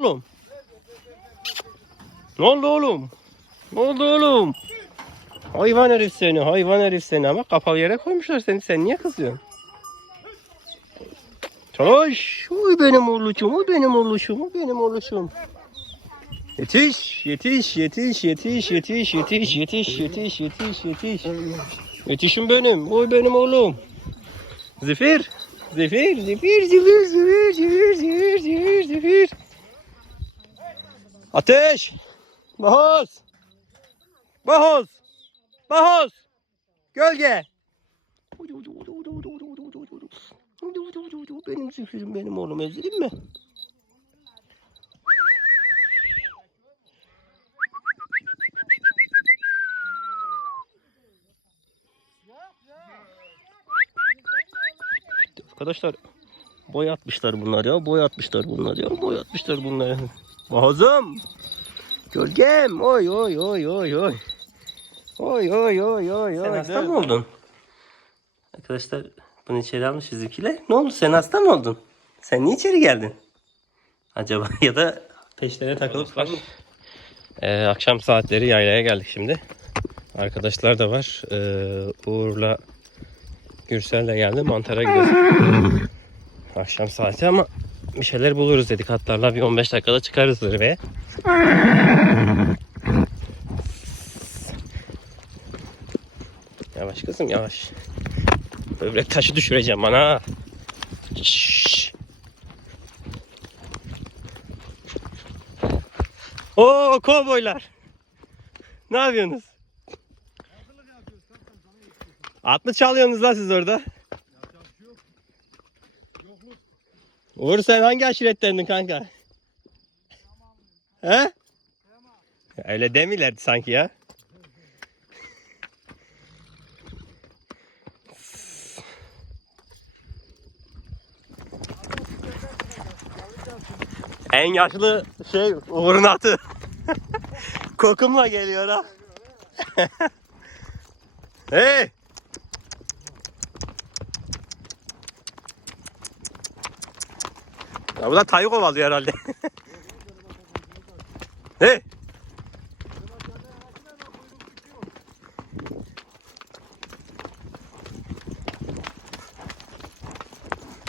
Oğlum. Ne oldu oğlum? Ne oldu oğlum? Hayvan herif seni, hayvan herif seni ama kapalı yere koymuşlar seni. Sen niye kızıyorsun? Çalış. Oy benim oğluçum, oy benim oğluçum, oy benim oğluçum. Yetiş, yetiş, yetiş, yetiş, yetiş, yetiş, yetiş, yetiş, yetiş, yetiş. Yetişim benim, oy benim oğlum. Zifir, zifir, zifir, zifir, zifir, zifir, zifir, zifir, zifir. Ateş! Bahoz! Bahoz! Bahoz! Gölge! Benim zifirim benim oğlum ezdireyim mi? Arkadaşlar boy atmışlar bunlar ya. Boy atmışlar bunlar ya. Boy atmışlar bunlar ya. Boğazım. Gölgem. Oy oy oy oy oy. Oy oy oy oy oy. Sen hasta mı oldun? Arkadaşlar bunu içeri almış bizimkiler. Ne oldu sen hasta mı oldun? Sen niye içeri geldin? Acaba ya da peşlerine takılıp var. Ee, akşam saatleri yaylaya geldik şimdi. Arkadaşlar da var. Ee, Uğur'la Gürsel de geldi. Mantara gidiyoruz. Akşam saati ama bir şeyler buluruz dedik. Hatlarla bir 15 dakikada çıkarız zirveye. Yavaş kızım yavaş. Böbrek taşı düşüreceğim bana. Şşş. Oo kovboylar. Ne yapıyorsunuz? At mı çalıyorsunuz lan siz orada? Uğur sen hangi aşirettendin kanka? He? Öyle demilerdi sanki ya. En yaşlı şey Uğur'un atı. Kokumla geliyor ha. hey! Ya bu da tayı kovalıyor herhalde. hey!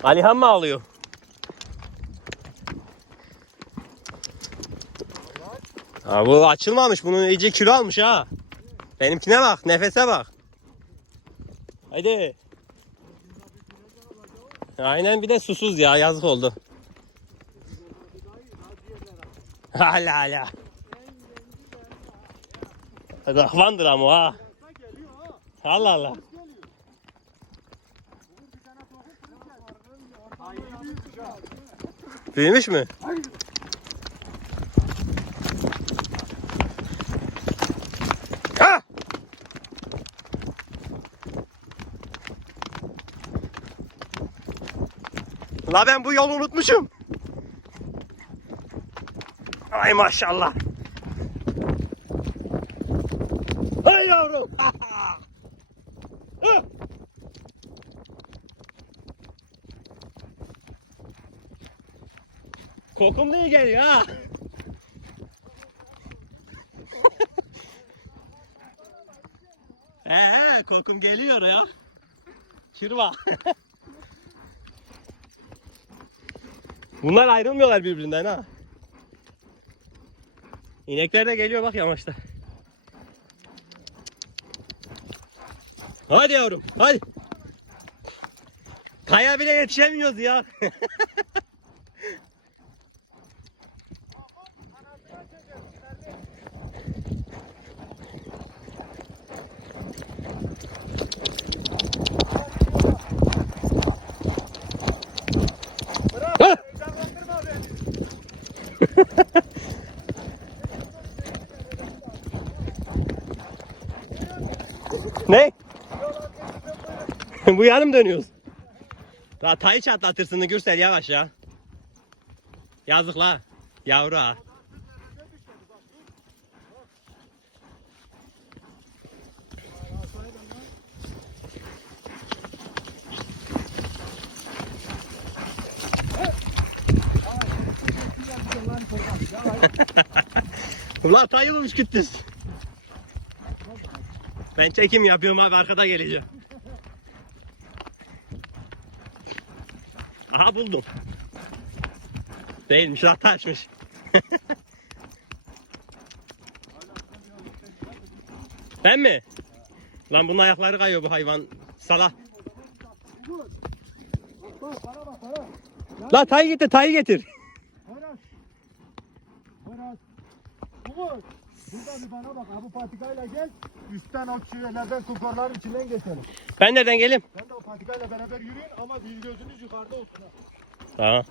Alihan mı ağlıyor? Ha, bu açılmamış. Bunun iyice kilo almış ha. Benimkine bak. Nefese bak. Haydi. Aynen bir de susuz ya. Yazık oldu. Hala hala. Rahvandır ama ha. Allah Allah. Büyümüş mü? Ha! La ben bu yolu unutmuşum. Ay maşallah. Hey yavrum. Kokum iyi geliyor ha. He he kokum geliyor ya. Kirva. Bunlar ayrılmıyorlar birbirinden ha. İnekler de geliyor bak yamaçta. Hadi yavrum hadi. Kaya bile yetişemiyoruz ya. Bu yanım dönüyoruz. Daha tayı çatlatırsın Gürsel yavaş ya. Yazık la. Yavru ha. Ulan tayılmış gittiniz. Ben çekim yapıyorum abi arkada geleceğim. Buldum. Değilmiş lan taşmış. ben mi? Lan bunun ayakları kayıyor bu hayvan. Sala. La tay getir tay getir. Umut. Buradan bir bana bak. Ha bu patikayla gel. Üstten o çivilerden kukorların içinden geçelim. Ben nereden geleyim? Patikayla beraber yürüyün ama dil gözünüz yukarıda olsun. ha. Tamam.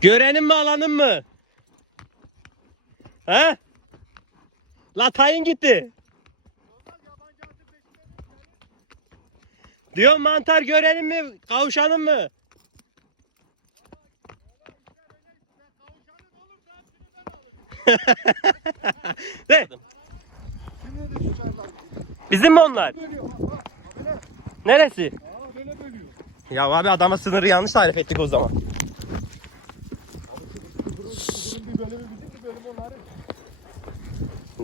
Görenin mi alanın mı? He? La tayın gitti. Diyor mantar görenin mi? Kavuşanın mı? De. Bizim mi onlar? Bölüyor. Bak bak. Böyle. Neresi? Aa böyle bölüyor. Ya abi adama sınırı yanlış tarif ettik o zaman.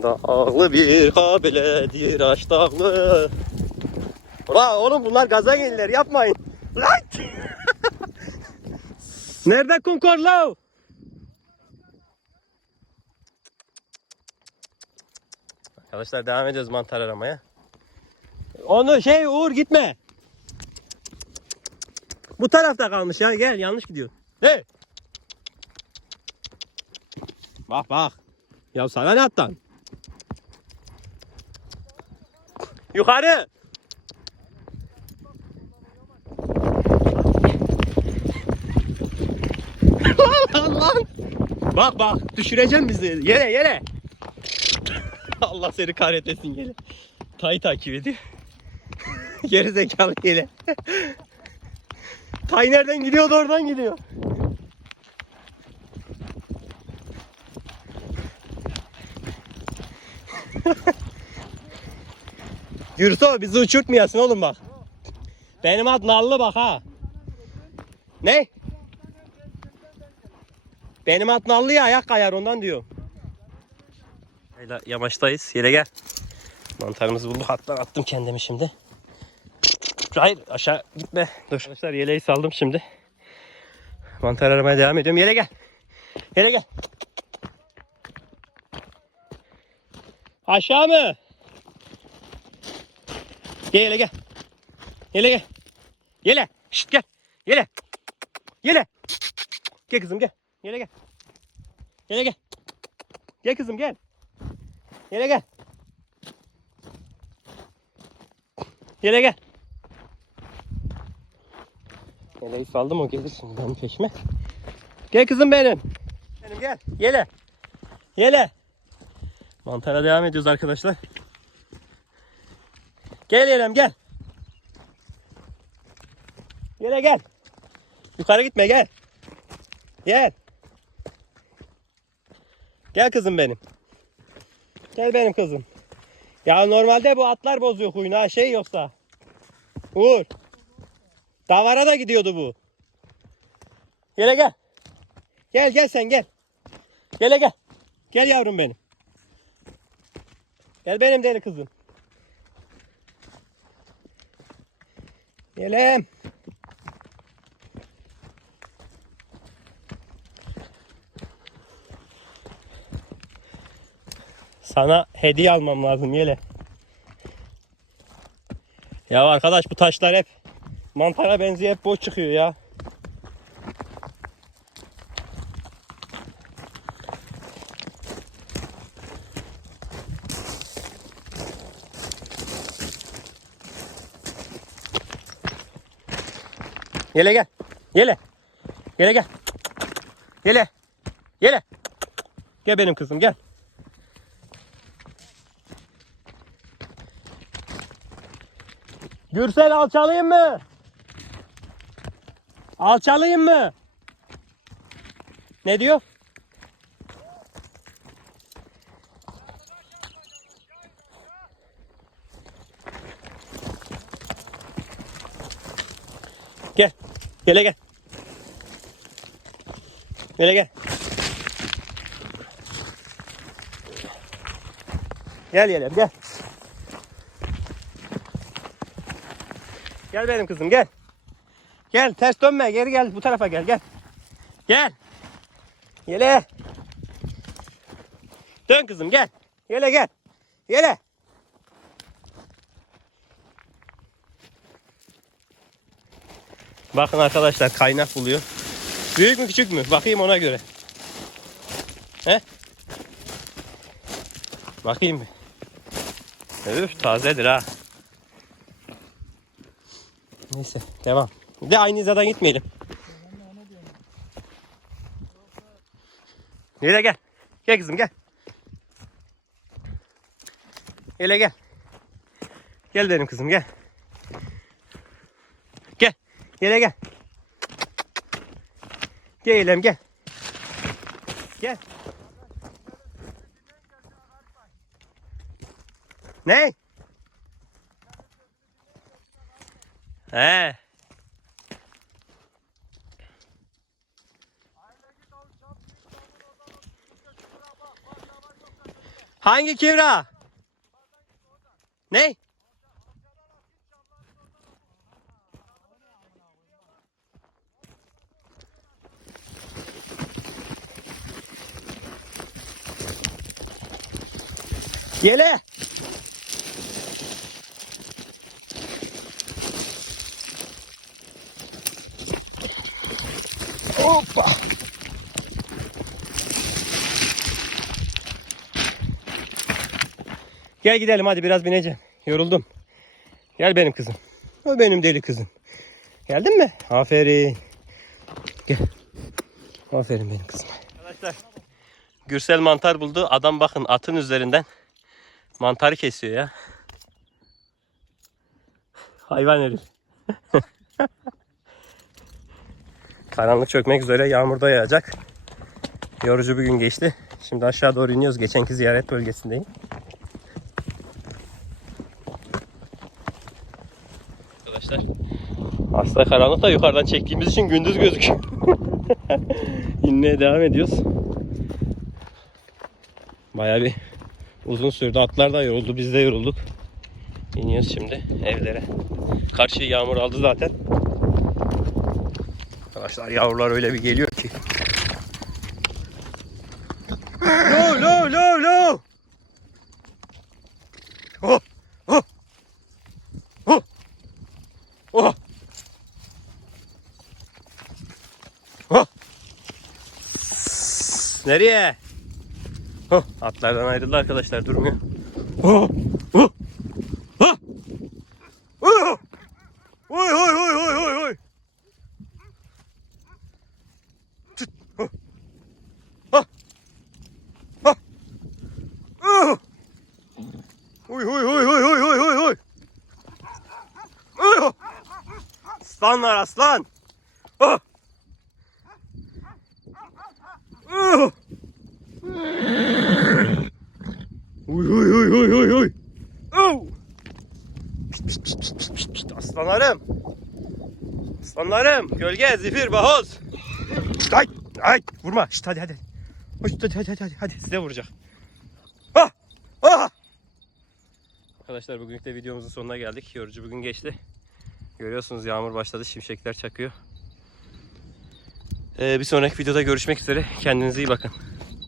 Dağlı bir kabiledir aç dağlı. Ulan oğlum bunlar gaza gelirler yapmayın. Lan! Nerede kunkor lav? Arkadaşlar devam ediyoruz mantar aramaya. Onu şey Uğur gitme. Bu tarafta kalmış ya gel yanlış gidiyor. Hey. Bak bak. Ya sana ne attan? Yukarı. lan lan. Bak bak düşüreceğim bizi. Yere yere. Allah seni kahretmesin yere. Tay takip ediyor. Geri zekalı yere. Tay nereden gidiyordu oradan gidiyor. Yürüsü bizi uçurtmayasın oğlum bak. Benim ad Nallı bak ha. Ne? Benim ad Nallı ya ayak kayar ondan diyor. Yamaçtayız. Yere gel. Mantarımızı bulduk. Hatta attım kendimi şimdi. Hayır aşağı gitme. Dur. Arkadaşlar yeleği saldım şimdi. Mantar aramaya devam ediyorum. Yere gel. Yere gel. Aşağı mı? Gel hele gel. Hele gel. Yele. Şşt gel. Yele. Yele. Gel kızım gel. Yele gel. Yele gel. Gel kızım gel. Yele gel. Yele gel. Yeleği saldım o gelir şimdi benim peşime. Gel kızım benim. Benim gel. Yele. Yele. Mantara devam ediyoruz arkadaşlar. Gel Yerem gel. Gel gel. Yukarı gitme gel. Gel. Gel kızım benim. Gel benim kızım. Ya normalde bu atlar bozuyor huyunu ha şey yoksa. Uğur. Davara da gidiyordu bu. Gel gel. Gel gel sen gel. Gel gel. Gel yavrum benim. Gel benim deli kızım. Gelem. Sana hediye almam lazım Yele. Ya arkadaş bu taşlar hep mantara benziyor hep boş çıkıyor ya. Yele gel. Yele. Yele gel. Yele. Yele. Gel benim kızım gel. Gürsel alçalayayım mı? Alçalayayım mı? Ne diyor? Gel. Gele gel. Gele gel. Gel yeğenim gel. Gel benim kızım gel. Gel ters dönme geri gel bu tarafa gel gel. Gel. Yele. Dön kızım gel. Yele gel. Yele. Bakın arkadaşlar kaynak buluyor. Büyük mü küçük mü? Bakayım ona göre. He? Bakayım bir. Üf tazedir ha. Neyse devam. De aynı hizadan gitmeyelim. Yere gel. Gel kızım gel. Hele gel. Gel benim kızım gel. Gel. Yere gel. Gel İlem gel. Gel. Ne? He. Hangi kivra? Ne? Yele. Hoppa. Gel gidelim hadi biraz bineceğim. Yoruldum. Gel benim kızım. O benim deli kızım. Geldin mi? Aferin. Gel. Aferin benim kızım. Arkadaşlar Gürsel mantar buldu. Adam bakın atın üzerinden mantarı kesiyor ya. Hayvan herif. Karanlık çökmek üzere. Yağmur da yağacak. Yorucu bir gün geçti. Şimdi aşağı doğru iniyoruz. Geçenki ziyaret bölgesindeyim. Arkadaşlar aslında karanlık da yukarıdan çektiğimiz için gündüz gözüküyor. İnmeye devam ediyoruz. Bayağı bir uzun sürdü. Atlar da yoruldu. Biz de yorulduk. İniyoruz şimdi evlere. Karşı yağmur aldı zaten. Arkadaşlar yavrular öyle bir geliyor ki. No no no no. Oh oh oh oh oh. Nereye? Oh, atlardan ayrıldı arkadaşlar durmuyor. Oh, oh, oh, oh. Oy oy oy oy oy oy. Oy oy oy oy oy oy oy oy. Aslanlar aslan. Ah. Ah. Oy oy oy oy oy oy. Oh. Pişt, pişt, pişt, pişt, pişt, pişt. Aslanlarım. Aslanlarım. Gölge, zifir, bahoz. Ay, ay, vurma. Şşt, hadi hadi. Şşt, hadi hadi hadi hadi. Hadi size vuracak. Ah, ah. Arkadaşlar bugünkü de videomuzun sonuna geldik. Yorucu bugün geçti. Görüyorsunuz yağmur başladı. Şimşekler çakıyor. Ee, bir sonraki videoda görüşmek üzere. Kendinize iyi bakın.